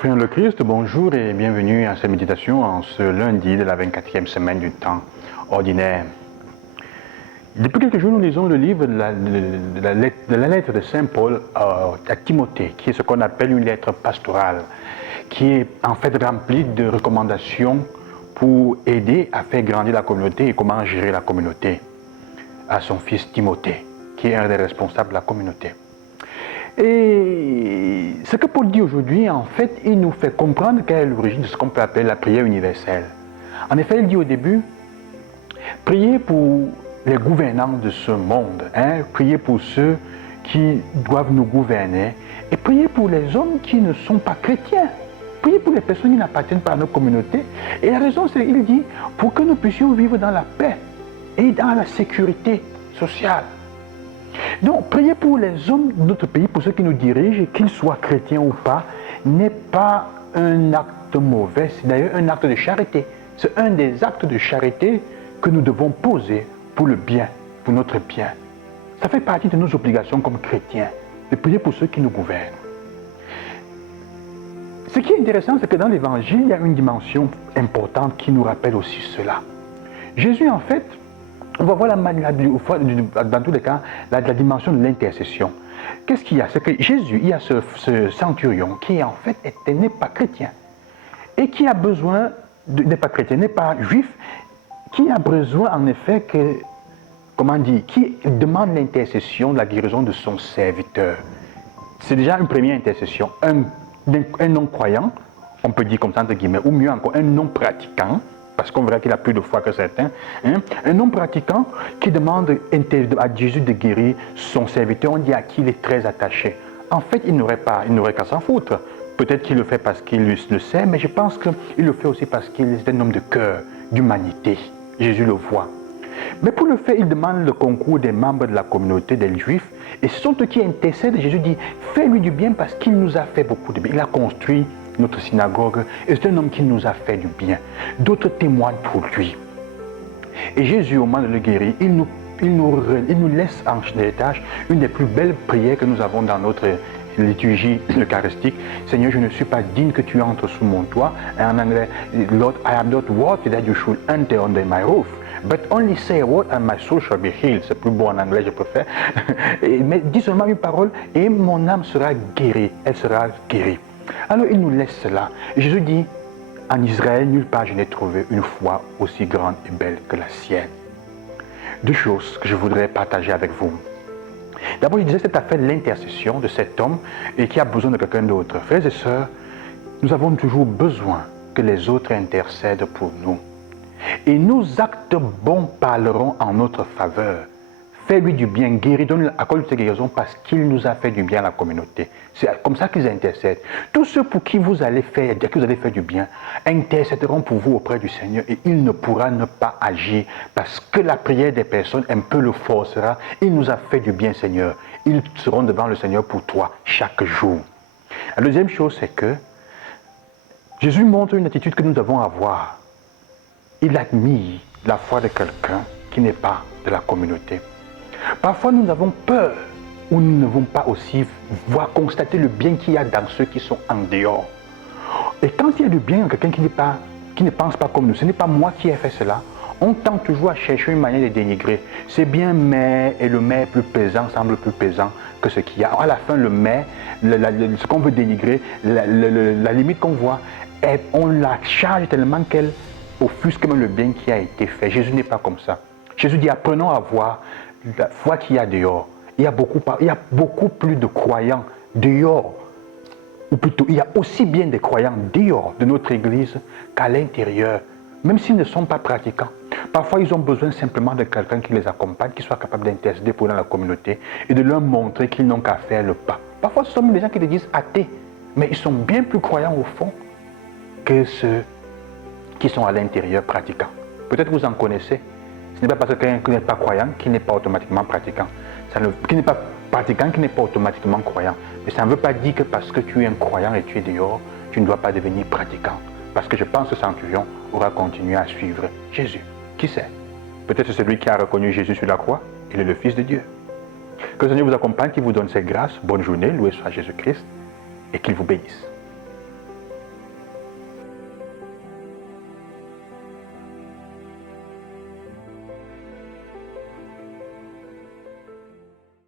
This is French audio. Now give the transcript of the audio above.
frères le Christ, bonjour et bienvenue à cette méditation en ce lundi de la 24e semaine du temps ordinaire. Depuis quelques jours, nous lisons le livre de la lettre de Saint Paul à Timothée, qui est ce qu'on appelle une lettre pastorale, qui est en fait remplie de recommandations pour aider à faire grandir la communauté et comment gérer la communauté, à son fils Timothée, qui est un des responsables de la communauté. Et ce que Paul dit aujourd'hui, en fait, il nous fait comprendre quelle est l'origine de ce qu'on peut appeler la prière universelle. En effet, il dit au début, priez pour les gouvernants de ce monde, priez pour ceux qui doivent nous gouverner, et priez pour les hommes qui ne sont pas chrétiens. Priez pour les personnes qui n'appartiennent pas à notre communauté. Et la raison, c'est qu'il dit, pour que nous puissions vivre dans la paix et dans la sécurité sociale. Donc, prier pour les hommes de notre pays, pour ceux qui nous dirigent, qu'ils soient chrétiens ou pas, n'est pas un acte mauvais, c'est d'ailleurs un acte de charité. C'est un des actes de charité que nous devons poser pour le bien, pour notre bien. Ça fait partie de nos obligations comme chrétiens, de prier pour ceux qui nous gouvernent. Ce qui est intéressant, c'est que dans l'Évangile, il y a une dimension importante qui nous rappelle aussi cela. Jésus, en fait, on va voir dans tous les cas la dimension de l'intercession. Qu'est-ce qu'il y a? C'est que Jésus, il y a ce centurion qui en fait n'est pas chrétien et qui a besoin, n'est pas chrétien, n'est pas juif, qui a besoin en effet qui demande l'intercession, la guérison de son serviteur. C'est déjà une première intercession. Un non-croyant, on peut dire comme ça entre guillemets, ou mieux encore un non-pratiquant, parce qu'on verra qu'il a plus de foi que certains, un non-pratiquant qui demande à Jésus de guérir son serviteur, on dit à qui il est très attaché. En fait, il n'aurait qu'à s'en foutre. Peut-être qu'il le fait parce qu'il le sait, mais je pense qu'il le fait aussi parce qu'il est un homme de cœur, d'humanité. Jésus le voit. Mais pour le faire, il demande le concours des membres de la communauté des Juifs, et ce sont eux qui intercèdent. Jésus dit, fais-lui du bien parce qu'il nous a fait beaucoup de bien. Il a construit notre synagogue, et c'est un homme qui nous a fait du bien. D'autres témoignent pour lui. Et Jésus, au moment de le guérir, il nous laisse en héritage une des plus belles prières que nous avons dans notre liturgie eucharistique. Seigneur, je ne suis pas digne que tu entres sous mon toit. Et en anglais, Lord, I am not worthy that you should enter under my roof. But only say a word and my soul shall be healed. C'est plus beau en anglais, je préfère. Mais dis seulement une parole et mon âme sera guérie. Elle sera guérie. Alors il nous laisse cela. Jésus dit, en Israël, nulle part je n'ai trouvé une foi aussi grande et belle que la sienne. Deux choses que je voudrais partager avec vous. D'abord, il disait cette affaire de l'intercession de cet homme et qui a besoin de quelqu'un d'autre. Frères et sœurs, nous avons toujours besoin que les autres intercèdent pour nous. Et nos actes bons parleront en notre faveur. Fais-lui du bien, guéris, donne à cause de cette guérison parce qu'il nous a fait du bien à la communauté. C'est comme ça qu'ils intercèdent. Tous ceux pour qui vous allez faire du bien intercéderont pour vous auprès du Seigneur et il ne pourra ne pas agir parce que la prière des personnes un peu le forcera. Il nous a fait du bien, Seigneur. Ils seront devant le Seigneur pour toi chaque jour. La deuxième chose, c'est que Jésus montre une attitude que nous devons avoir. Il admire la foi de quelqu'un qui n'est pas de la communauté. Parfois, nous avons peur ou nous ne voulons pas aussi constater le bien qu'il y a dans ceux qui sont en dehors. Et quand il y a du bien dans quelqu'un qui ne pense pas comme nous, ce n'est pas moi qui ai fait cela, on tend toujours à chercher une manière de dénigrer. C'est bien mais, et le mais plus pesant semble plus pesant que ce qu'il y a. À la fin, le mais, ce qu'on veut dénigrer, la limite qu'on voit, on la charge tellement qu'elle offusque même le bien qui a été fait. Jésus n'est pas comme ça. Jésus dit, apprenons à voir la foi qu'il y a dehors. Il y a beaucoup plus de croyants dehors. Ou plutôt, il y a aussi bien des croyants dehors de notre église qu'à l'intérieur, même s'ils ne sont pas pratiquants. Parfois, ils ont besoin simplement de quelqu'un qui les accompagne, qui soit capable d'intercéder pour dans la communauté et de leur montrer qu'ils n'ont qu'à faire le pas. Parfois, ce sont des gens qui les disent athées, mais ils sont bien plus croyants au fond que ceux qui sont à l'intérieur pratiquants. Peut-être vous en connaissez. Ce n'est pas parce que quelqu'un qui n'est pas croyant qui n'est pas automatiquement pratiquant. Qui n'est pas pratiquant qui n'est pas automatiquement croyant. Mais ça ne veut pas dire que parce que tu es un croyant et tu es dehors, tu ne dois pas devenir pratiquant. Parce que je pense que ce centurion aura continué à suivre Jésus. Qui sait? Peut-être c'est celui qui a reconnu Jésus sur la croix. Il est le Fils de Dieu. Que le Seigneur vous accompagne, qu'il vous donne ses grâces. Bonne journée, loué soit Jésus-Christ et qu'il vous bénisse.